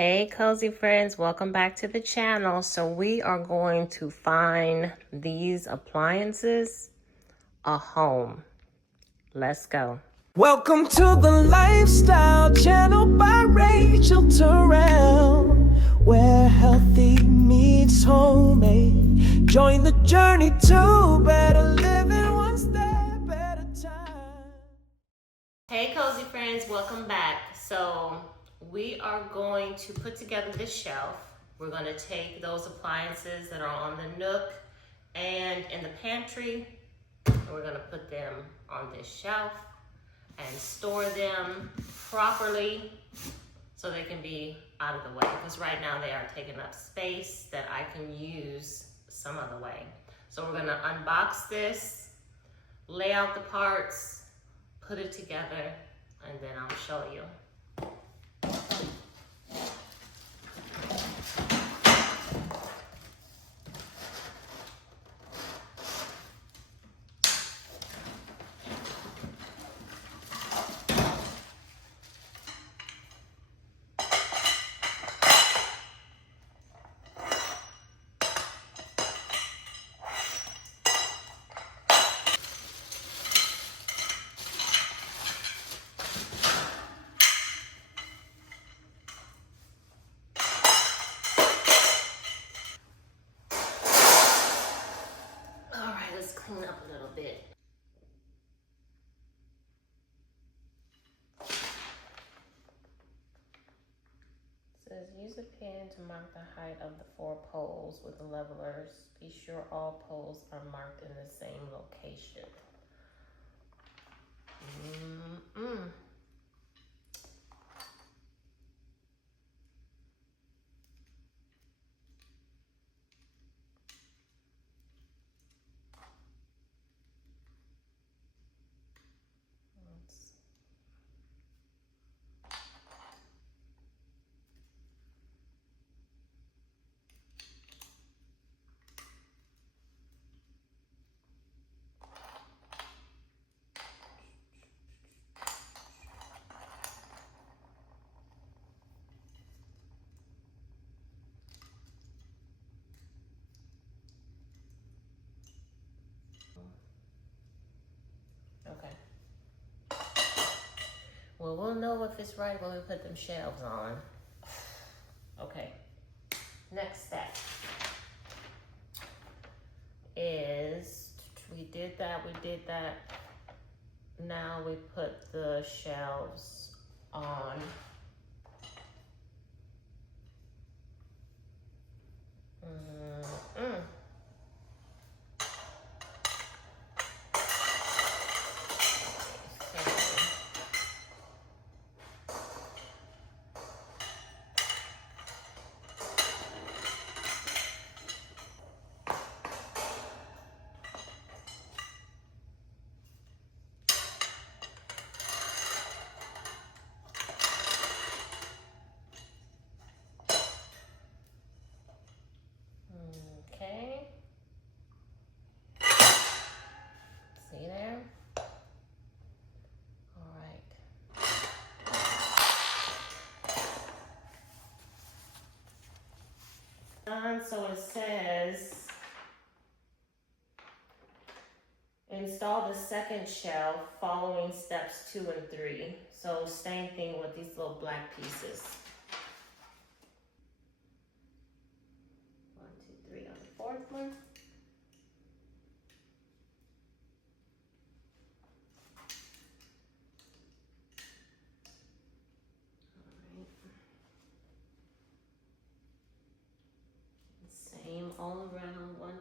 Hey cozy friends, welcome back to the channel. So we are going to find these appliances a home. Let's go. Welcome to the Lifestyle Channel by Rachel Terrell, where healthy meets homemade. Join the journey to better living one step at a time. Hey cozy friends, welcome back. So we are going to put together this shelf. We're going to take those appliances that are on the nook and in the pantry, and we're going to put them on this shelf and store them properly so they can be out of the way, because right now they are taking up space that I can use some other way. So we're gonna unbox this, lay out the parts, put it together, and then I'll show you. Let's clean up a little bit. It says use a pin to mark the height of the 4 poles with the levelers. Be sure all poles are marked in the same location. Okay. Well, we'll know if it's right when we put them shelves on. Okay. Next step is we did that. Now we put the shelves on. Okay. See there? All right. Done. So it says install the second shelf following steps 2 and 3. So same thing with these little black pieces. 1, 2, 3 on the 4th one. Same all around. One.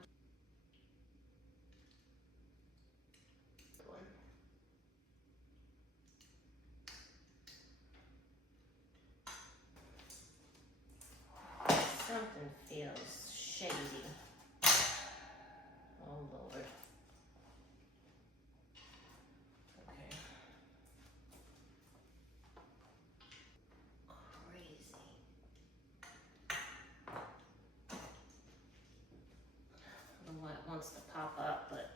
Something feels shady. Oh Lord. Okay. Crazy. I don't know why it wants to pop up, but it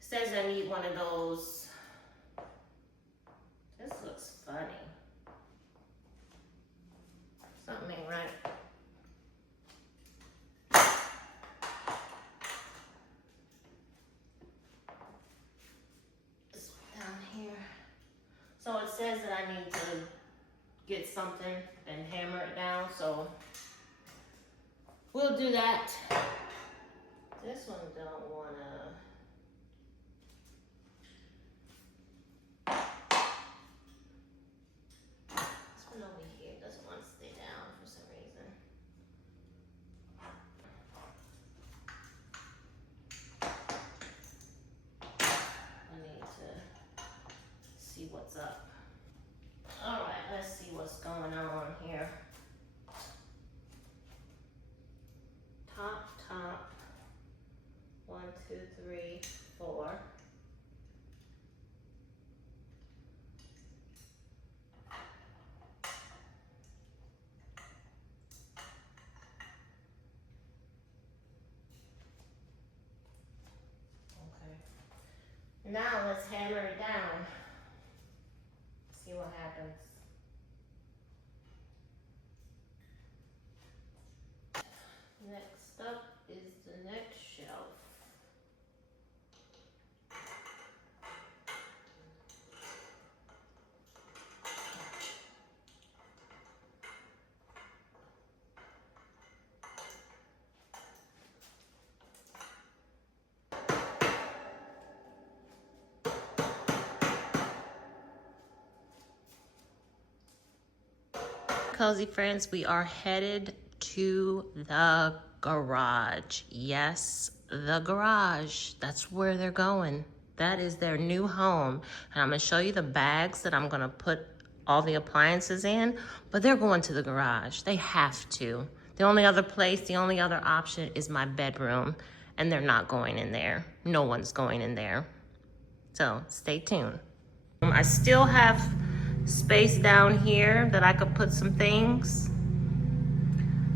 says I need one of those. This looks funny. I need to get something and hammer it down, so we'll do that. This one don't wanna. This one over here doesn't want to stay down for some reason. I need to see what's up. All right, let's see what's going on here. Top. 1, 2, 3, 4. Okay. Now let's hammer it down. See what happens. Next up is the next shelf. Cozy friends, we are headed to the garage. Yes, the garage. That's where they're going. That is their new home. And I'm gonna show you the bags that I'm gonna put all the appliances in, but they're going to the garage. They have to. The only other place, the only other option is my bedroom, and they're not going in there. No one's going in there. So stay tuned. I still have space down here that I could put some things.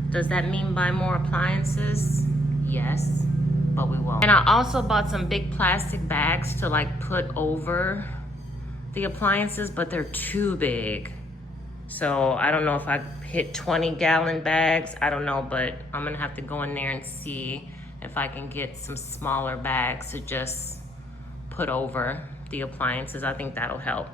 Does that mean buy more appliances? Yes, but we won't. And I also bought some big plastic bags to like put over the appliances, but they're too big. So I don't know if I hit 20-gallon bags. I don't know, but I'm gonna have to go in there and see if I can get some smaller bags to just put over the appliances. I think that'll help.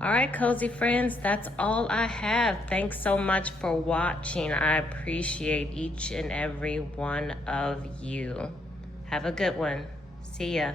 All right, cozy friends, that's all I have. Thanks so much for watching. I appreciate each and every one of you. Have a good one. See ya.